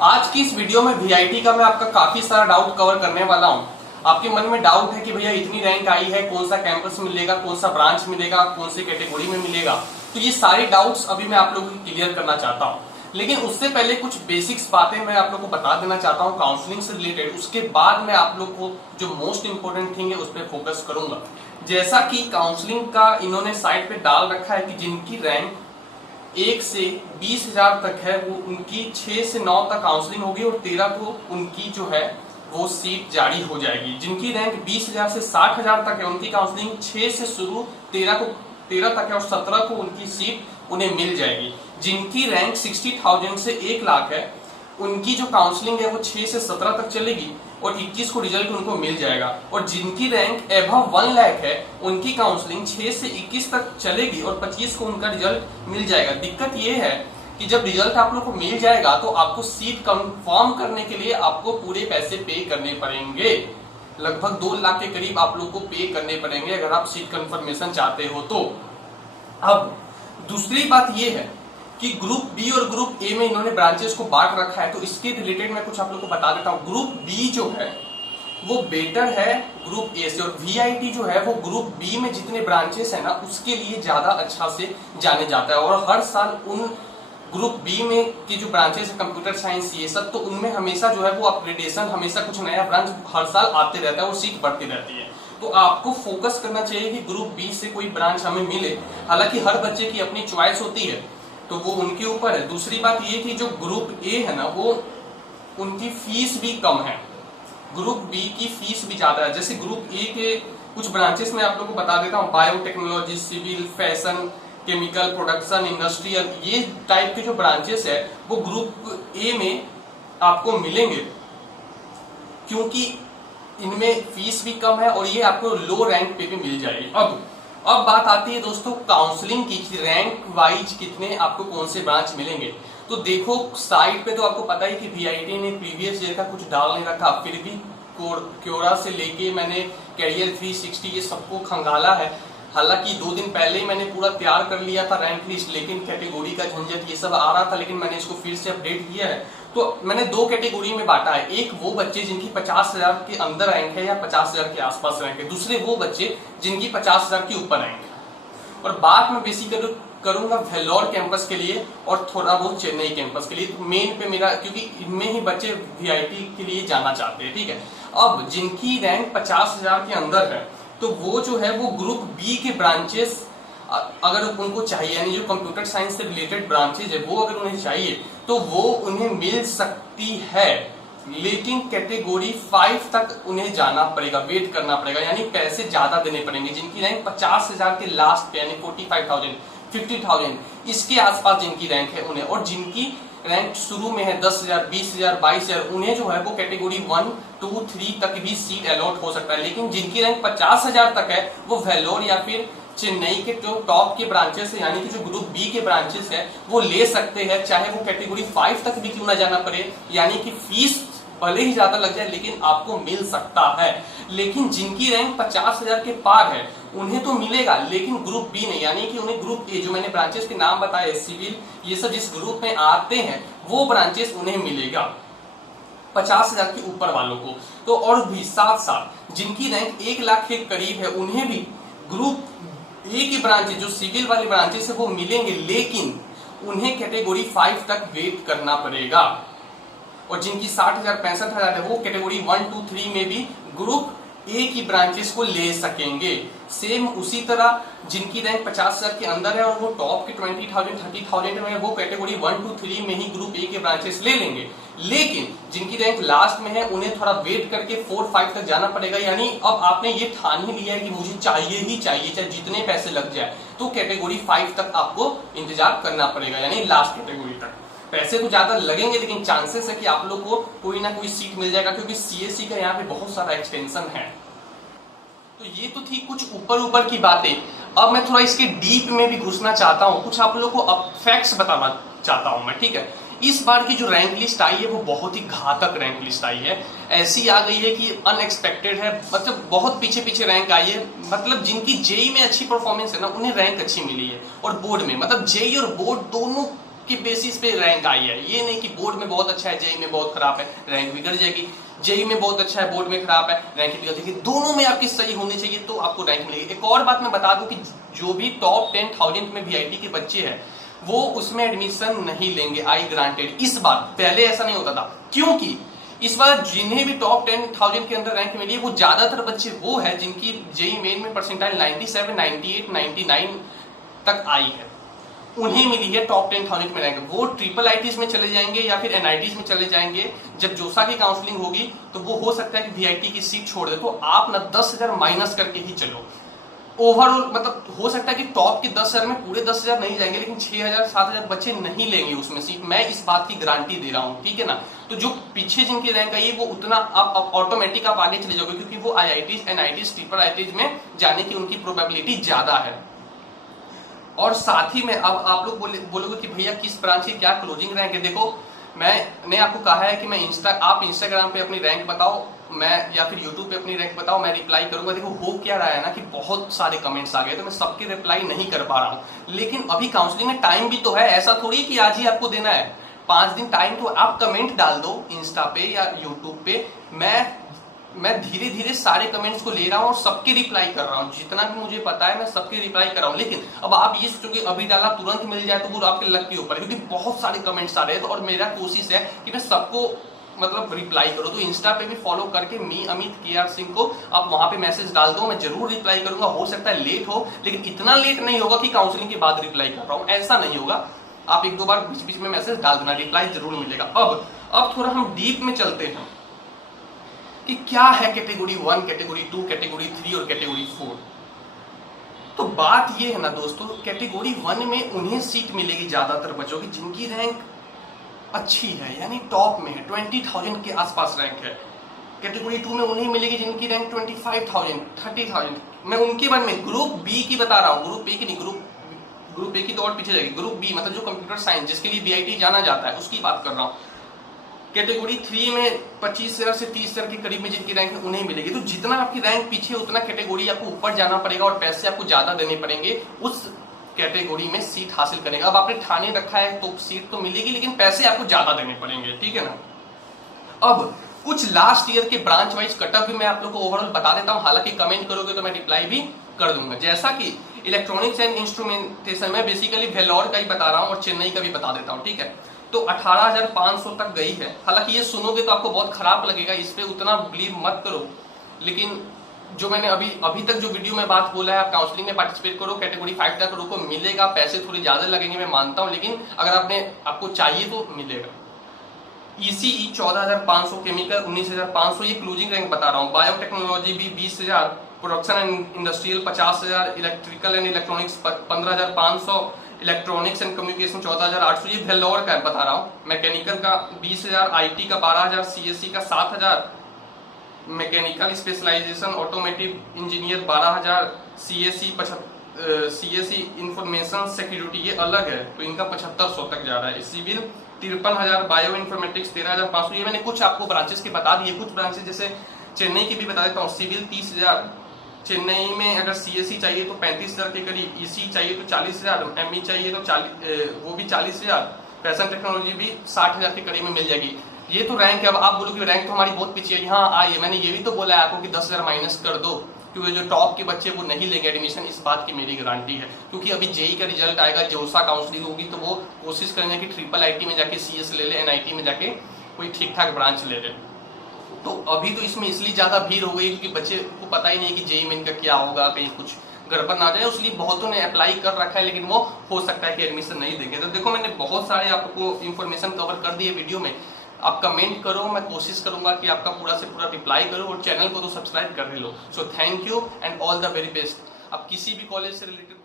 आज की इस वीडियो में वीआईटी का मैं आपका काफी सारा डाउट कवर करने वाला हूं। आपके मन में डाउट है कि भैया इतनी रैंक आई है, कौन सा कैंपस मिलेगा, कौन सा ब्रांच मिलेगा, कौन सी कैटेगरी में मिलेगा। तो ये सारे डाउट्स अभी मैं आप लोगों को क्लियर करना चाहता हूं। लेकिन उससे पहले कुछ बेसिक्स बातें मैं आप लोगों को बता देना चाहता हूं काउंसलिंग से रिलेटेड। उसके बाद मैं आप लोग को जो मोस्ट इंपोर्टेंट थिंग है उस पर फोकस करूंगा। जैसा कि काउंसलिंग का इन्होंने साइट पे डाल रखा है कि जिनकी रैंक 1 से 20,000 तक है वो उनकी 6 से 9 तक काउंसलिंग होगी और 13 को उनकी जो है वो सीट जारी हो जाएगी। जिनकी रैंक 20,000 से 60,000 तक है उनकी काउंसलिंग 6 से शुरू 13 तक है और 17 को उनकी सीट उन्हें मिल जाएगी। जिनकी रैंक 60,000 से 1 लाख है उनकी जो काउंसलिंग है वो 6 से 17 तक चलेगी और 21 को रिजल्ट उनको मिल जाएगा। और जिनकी रैंक एबव 1 लाख है उनकी काउंसलिंग 6 से 21 तक चलेगी और 25 को उनका रिजल्ट मिल जाएगा। दिक्कत ये है कि जब रिजल्ट आप लोग को मिल जाएगा तो आपको सीट कंफर्म करने के लिए आपको पूरे पैसे पे करने पड़ेंगे। लगभग 2 लाख के करीब आप लोग को पे करने पड़ेंगे अगर आप सीट कंफर्मेशन चाहते हो तो। अब दूसरी बात ये है कि ग्रुप बी और ग्रुप ए में इन्होंने ब्रांचेस को बांट रखा है, तो इसके रिलेटेड मैं कुछ आप लोग को बता देता हूँ। ग्रुप बी जो है वो बेटर है ग्रुप ए से और वीआईटी जो है वो ग्रुप बी में जितने ब्रांचेस है ना उसके लिए ज्यादा अच्छा से जाने जाता है। और हर साल उन ग्रुप बी में की जो ब्रांचेस है कंप्यूटर साइंस ये सब, तो उनमें हमेशा जो है वो अपग्रेडेशन, हमेशा कुछ नया ब्रांच हर साल आते रहता है और सीट बढ़ती रहती है। तो आपको फोकस करना चाहिए कि ग्रुप बी से कोई ब्रांच हमें मिले। हालांकि हर बच्चे की अपनी चॉइस होती है तो वो उनके ऊपर है। दूसरी बात ये कि जो ग्रुप ए है ना वो उनकी फीस भी कम है, ग्रुप बी की फीस भी ज्यादा है। जैसे ग्रुप ए के कुछ ब्रांचेस में आप लोगों को बता देता हूँ, biotechnology, civil, fashion, chemical, production, industrial, ये टाइप के जो ब्रांचेस है वो ग्रुप ए में आपको मिलेंगे क्योंकि इनमें फीस भी कम है और ये आपको लो रैंक पे भी मिल जाएगी। अब बात आती है दोस्तों काउंसलिंग की, रैंक वाइज कितने आपको कौन से ब्रांच मिलेंगे। तो देखो साइट पे तो आपको पता ही कि वीआईटी ने प्रीवियस ईयर का कुछ डाल नहीं रखा, फिर भी क्योरा से लेके मैंने कैरियर 360 ये सबको खंगाला है। हालांकि 2 दिन पहले ही मैंने पूरा तैयार कर लिया था रैंक लिस्ट, लेकिन कैटेगरी का झंझट ये सब आ रहा था, लेकिन मैंने इसको फिर से अपडेट किया है। तो मैंने 2 कैटेगरी में बांटा है। एक वो बच्चे जिनकी 50,000 के अंदर रैंक है या 50,000 के आसपास रैंक है, दूसरे वो बच्चे जिनकी 50,000 के ऊपर रैंक है। और बात मैं बेसिकली करूंगा वेल्लोर कैंपस के लिए और थोड़ा बहुत चेन्नई कैंपस के लिए। तो मेन पे मेरा, क्योंकि इनमें ही बच्चे वीआईटी के लिए जाना चाहते हैं, ठीक है। अब जिनकी रैंक 50,000 के अंदर है तो वो जो है वो ग्रुप बी के ब्रांचेस अगर उनको चाहिए, यानी जो कंप्यूटर साइंस से रिलेटेड ब्रांचेज है वो अगर उन्हें चाहिए तो वो उन्हें मिल सकती है, लेकिन कैटेगरी 5 तक उन्हें जाना पड़ेगा, वेट करना पड़ेगा, यानी पैसे ज्यादा देने पड़ेंगे। जिनकी रैंक 50,000 के लास्ट पे यानी 45,000, 50,000 इसके आसपास जिनकी रैंक है उन्हें, और जिनकी रैंक शुरू में है 10,000, 20,000, 22,000 उन्हें जो है वो कैटेगरी 1, 2, 3 तक भी सीट अलॉट हो सकता है। लेकिन जिनकी रैंक 50,000 तक है वो वेल्लोर या फिर चेन्नई के जो टॉप के ब्रांचेस है यानी कि जो ग्रुप बी के ब्रांचेस है वो ले सकते हैं, चाहे वो कैटेगरी 5 तक भी क्यों ना जाना पड़े, यानी कि फीस भले ही ज्यादा लग जाए लेकिन आपको मिल सकता है। लेकिन जिनकी रैंक 50,000 के पार है उन्हें तो मिलेगा, लेकिन ग्रुप बी नहीं, यानी कि उन्हें ग्रुप ए, जो मैंने ब्रांचेस के नाम बताए, सिविल, ये सब जिस ग्रुप में आते हैं वो ब्रांचेस उन्हें मिलेगा 50,000 के ऊपर वालों को। तो और भी साथ साथ जिनकी रैंक 1 लाख के करीब है उन्हें भी ग्रुप ए की ब्रांचेस, जो सिविल वाली ब्रांचेस है वो मिलेंगे, लेकिन उन्हें कैटेगरी 5 तक वेट करना पड़ेगा। और जिनकी 60,000, 65,000 है वो कैटेगरी 1, 2, 3 में भी ग्रुप ए की ब्रांचेस को ले सकेंगे। सेम उसी तरह जिनकी रैंक 50,000 के अंदर है और वो टॉप के 20,000, 30,000 में, वो कैटेगरी 1, 2, 3 में ही ग्रुप ए के ब्रांचेस ले लेंगे। लेकिन जिनकी रैंक लास्ट में है उन्हें थोड़ा वेट करके 4, 5 तक जाना पड़ेगा। यानी अब आपने ये ठान ही लिया है कि मुझे चाहिए ही चाहिए, चाहे जितने पैसे लग जाए, तो कैटेगरी 5 तक आपको इंतजार करना पड़ेगा, यानी लास्ट कैटेगरी तक। पैसे तो ज्यादा लगेंगे लेकिन चांसेस है कि आप लोग को कोई ना कोई सीट मिल जाएगा, क्योंकि सीएससी का यहाँ पे बहुत सारा एक्सटेंशन है। तो ये तो थी कुछ ऊपर की बातें। अब मैं थोड़ा इसके डीप में भी घुसना चाहता हूँ, कुछ आप लोग को फैक्ट्स बताना चाहता हूँ मैं, ठीक है। इस बार की जो रैंक लिस्ट आई है वो बहुत ही घातक रैंक लिस्ट आई है। ऐसी आ गई है कि अनएक्सपेक्टेड है, मतलब बहुत पीछे रैंक आई है। मतलब जिनकी जेई में अच्छी परफॉर्मेंस है ना उन्हें रैंक अच्छी मिली है, और बोर्ड में, मतलब जेई और बोर्ड दोनों के बेसिस पे रैंक आई है। ये नहीं कि बोर्ड में बहुत अच्छा है जेई में बहुत खराब है रैंक बिगड़ जाएगी, जेई में बहुत अच्छा है बोर्ड में खराब है रैंक बिगड़ जाएगी। दोनों में आपकी सही होनी चाहिए तो आपको रैंक मिलेगी। एक और बात मैं बता दूं कि जो भी टॉप 10,000 में वीआईटी के बच्चे हैं वो उसमें एडमिशन नहीं लेंगे, आई ग्रांटेड। इस बार पहले ऐसा नहीं होता था, क्योंकि इस बार जिन्हें भी टॉप 10,000 के अंदर रैंक मिली है वो ज्यादातर बच्चे वो है जिनकी जेई मेन में परसेंटाइल 97, 98, 99 तक आई है, उन्हें मिली है टॉप 10,000 में रैंक। वो ट्रिपल आईटीज में चले जाएंगे या फिर एनआईटीज में चले जाएंगे। जब जोसा की काउंसलिंग होगी तो वो हो सकता है कि वीआईटी की सीट छोड़ दे। तो आप ना 10,000 माइनस करके ही चलो। ओवरऑल मतलब हो सकता है कि टॉप के 10,000 में पूरे 10,000 नहीं जाएंगे, लेकिन 6,000 7,000 बच्चे नहीं लेंगे उसमें सीट। मैं इस बात की गारंटी दे रहा हूँ, ठीक है ना। तो जो पीछे जिनकी रैंक आई है वो उतना आप ऑटोमेटिक आप आगे चले जाओगे, क्योंकि वो आईआईटीज एनआईटीज ट्रिपल आईटीज में जाने की उनकी प्रोबेबिलिटी ज्यादा है। और साथ ही में अब आप लोग बोलोगे कि भैया किस ब्रांच की क्या क्लोजिंग रैंक है। देखो मैंने आपको कहा है कि मैं आप इंस्टाग्राम पे अपनी रैंक बताओ, मैं या फिर यूट्यूब पे अपनी रैंक बताओ, मैं रिप्लाई करूंगा। देखो हो क्या रहा है ना कि बहुत सारे कमेंट्स आ गए तो मैं सबके रिप्लाई नहीं कर पा रहा हूं, लेकिन अभी काउंसलिंग में टाइम भी तो है। ऐसा थोड़ी कि आज ही आपको देना है, 5 दिन टाइम तो आप कमेंट डाल दो इंस्टा पे या यूट्यूब पे। मैं धीरे धीरे सारे कमेंट्स को ले रहा हूं और सबके रिप्लाई कर रहा हूं, जितना भी मुझे पता है मैं सबके रिप्लाई कर रहा हूं। लेकिन अब आप ये सोचोगे अभी डाला तुरंत मिल जाए तो वो आपके लक के ऊपर है, क्योंकि बहुत सारे कमेंट्स आ रहे हैं। तो और मेरा कोशिश है कि मैं सबको मतलब रिप्लाई करो। तो इंस्टा पे भी फॉलो करके मी अमित केआर सिंह को आप वहां पे मैसेज डाल दो, मैं जरूर रिप्लाई करूंगा। हो सकता है लेट हो, लेकिन इतना लेट नहीं होगा कि काउंसलिंग के बाद रिप्लाई कर रहा हूं, ऐसा नहीं होगा। आप 1-2 बार बीच बीच में मैसेज डाल देना, रिप्लाई जरूर मिलेगा। अब थोड़ा हम डीप में चलते हैं कि क्या है कैटेगरी 1, कैटेगरी 2, कैटेगरी 3 और कैटेगरी 4। तो बात ये है ना दोस्तों, कैटेगरी 1 में उन्हें सीट मिलेगी ज्यादातर बच्चों की जिनकी रैंक अच्छी है, यानी टॉप में है, 20,000 के आसपास रैंक है। कैटेगरी 2 में उन्हें मिलेगी जिनकी रैंक 25,000, 30,000। मैं उनके बारे में ग्रुप बी की बता रहा हूँ, ग्रुप ए की नहीं, ग्रुप ए की तो और पीछे जाएगी। ग्रुप बी मतलब जो कंप्यूटर साइंस जिसके लिए वीआईटी जाना जाता है उसकी बात कर रहा हूँ। कैटेगरी 3 में 25,000 से 30,000 के करीब में जिनकी रैंक है उन्हें मिलेगी। तो जितना आपकी रैंक पीछे उतना कैटेगरी आपको ऊपर जाना पड़ेगा और पैसे आपको ज्यादा देने पड़ेंगे उस कैटेगरी में सीट हासिल करेगा। अब आपने ठाने रखा है तो सीट तो मिलेगी, लेकिन पैसे आपको ज्यादा देने पड़ेंगे, ठीक है ना। अब कुछ लास्ट ईयर के ब्रांच वाइज कटअप भी मैं आप लोग को ओवरऑल बता देता हूं, हालांकि कमेंट करोगे तो मैं रिप्लाई भी कर दूंगा। जैसा कि इलेक्ट्रॉनिक्स एंड इंस्ट्रूमेंटेशन में बेसिकली वेलोर का ही बता रहा हूं और चेन्नई का भी बता देता हूं, ठीक है। तो 18,500 तक गई है। हालांकि ये सुनोगे तो आपको बहुत खराब लगेगा, इस पे उतना बिलीव मत करो, लेकिन जो मैंने अभी तक जो वीडियो में बात बोला है, आप काउंसलिंग में पार्टिसिपेट करो, कैटेगरी 5 तक रुको, मिलेगा। पैसे थोड़े ज्यादा लगेंगे मैं मानता हूं, लेकिन अगर आपको चाहिए तो मिलेगा। ईसीई 14,500, केमिकल 19,500, ये क्लोजिंग रैंक बता रहा हूँ। बायोटेक्नोलॉजी भी 20,000, production and industrial 50,000, electrical and electronics 15,500, electronics and communication 14,800, ये वेल्लोर का बता रहा हूँ। मैकेनिकल का 20,000, आईटी का 12,000, सीएससी का 7,000, mechanical specialisation automotive engineer 12,000, CSC information security ये अलग है तो इनका 7,500 तक जा रहा है। Civil 53,000, bioinformatics 13,500। ये मैंने कुछ आपको ब्रांचेस के बता दिए। कुछ ब्रांचेस जैसे चेन्नई की भी बता देता हूँ। सिविल 30,000, चेन्नई में अगर सीएससी चाहिए तो 35,000 के करीब, ईसी चाहिए तो 40,000, एमई चाहिए तो 40,000, फैशन टेक्नोलॉजी भी 60,000 के करीब में मिल जाएगी। ये तो रैंक है। अब आप बोलोगे रैंक तो हमारी बहुत पीछे है, यहाँ आई है। मैंने ये भी तो बोला है आपको कि 10,000 माइनस कर दो, क्योंकि जो टॉप के बच्चे वो नहीं लेंगे एडमिशन, इस बात की मेरी गारंटी है। क्योंकि अभी जेई का रिजल्ट आएगा, जोसा काउंसलिंग होगी, तो वो कोशिश करेंगे कि ट्रिपल आईटी में जाके सीएस ले ले, एनआईटी में जाके कोई ठीक ठाक ब्रांच ले ले। तो अभी तो इसमें इसलिए ज्यादा भीड़ हो गई क्योंकि बच्चे को पता ही नहीं कि जेई मेन का क्या होगा, कहीं कुछ गड़बड़ ना जाए, इसलिए बहुतों ने अप्लाई कर रखा है, लेकिन वो हो सकता है कि एडमिशन नहीं देंगे। तो देखो मैंने बहुत सारे आपको इन्फॉर्मेशन कवर कर दिए वीडियो में। आप कमेंट करो, मैं कोशिश करूंगा कि आपका पूरा से पूरा रिप्लाई करूं, और चैनल को तो सब्सक्राइब कर लो। So thank you and all the very best. आप किसी भी कॉलेज से रिलेटेड